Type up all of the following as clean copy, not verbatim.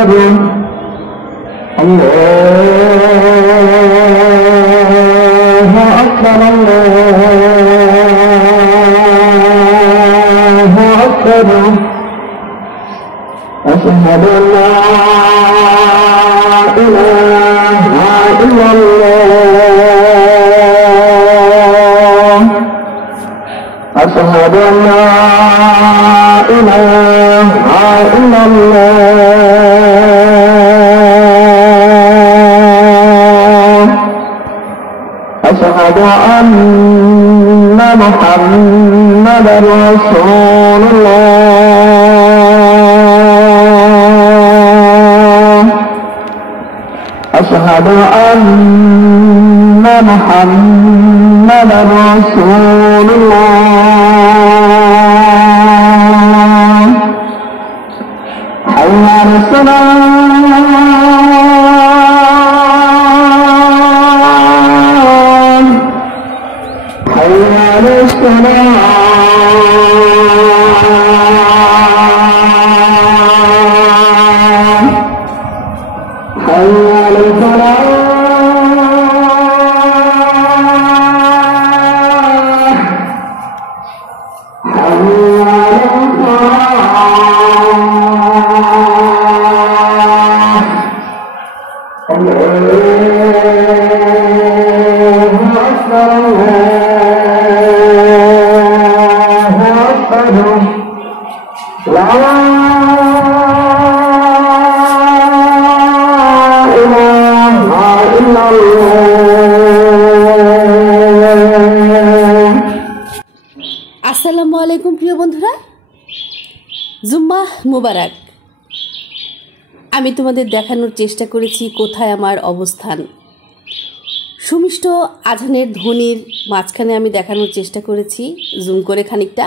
أكبر الله أكبر الله أكبر أشهد أن لا إله إلا الله أشهد أن لا إله إلا الله أشهد أن محمدا رسول الله أشهد أن محمدا رسول الله حي على الصلاة حي على الصلاة حي على الفلاح আসসালামু আলাইকুম প্রিয় বন্ধুরা, জুম্মা মুবারক। আমি তোমাদের দেখানোর চেষ্টা করেছি কোথায় আমার অবস্থান। সুমিষ্ট আজানের ধ্বনির মাঝখানে আমি দেখানোর চেষ্টা করেছি জুম করে খানিকটা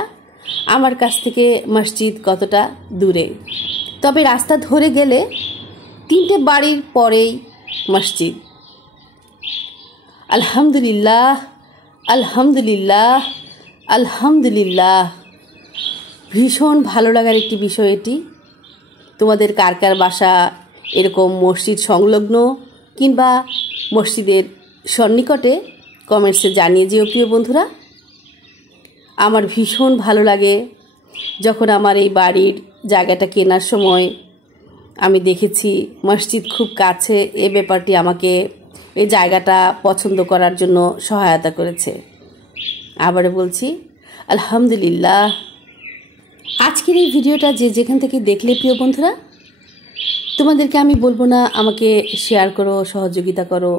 আমার কাছ থেকে মসজিদ কতটা দূরে। তবে রাস্তা ধরে গেলে 3টে বাড়ির পরেই মসজিদ। আলহামদুলিল্লাহ আলহামদুলিল্লাহ আলহামদুলিল্লাহ। ভীষণ ভালো লাগার একটি বিষয় এটি। তোমাদের কার কার বাসা এরকম মসজিদ সংলগ্ন কিংবা মসজিদের সন্নিকটে কমেন্টসে জানিয়ে যেও প্রিয় বন্ধুরা। আমার ভীষণ ভালো লাগে যখন আমার এই বাড়ির জায়গাটা কেনার সময় আমি দেখেছি মসজিদ খুব কাছে। এ ব্যাপারটি আমাকে এই জায়গাটা পছন্দ করার জন্য সহায়তা করেছে। আবারও বলছি আলহামদুলিল্লাহ। আজকের এই ভিডিওটা যে যেখান থেকে দেখলে প্রিয় বন্ধুরা, তোমাদেরকে আমি বলবো না আমাকে শেয়ার করো, সহযোগিতা করো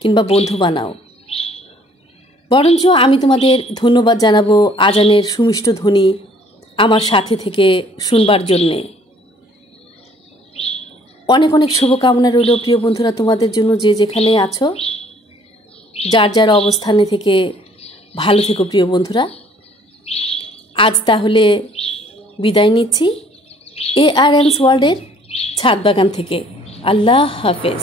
কিংবা বন্ধু বানাও, বরঞ্চ আমি তোমাদের ধন্যবাদ জানাবো আজানের সুমিষ্ট ধ্বনি আমার সাথে থেকে শুনবার জন্যে। অনেক অনেক শুভকামনা রইল প্রিয় বন্ধুরা তোমাদের জন্য, যে যেখানে আছো যার যার অবস্থানে থেকে ভালো থেকো প্রিয় বন্ধুরা। আজ তাহলে বিদায় নিচ্ছি ARN's ওয়ার্ল্ডের ছাদ বাগান থেকে। আল্লাহ হাফেজ।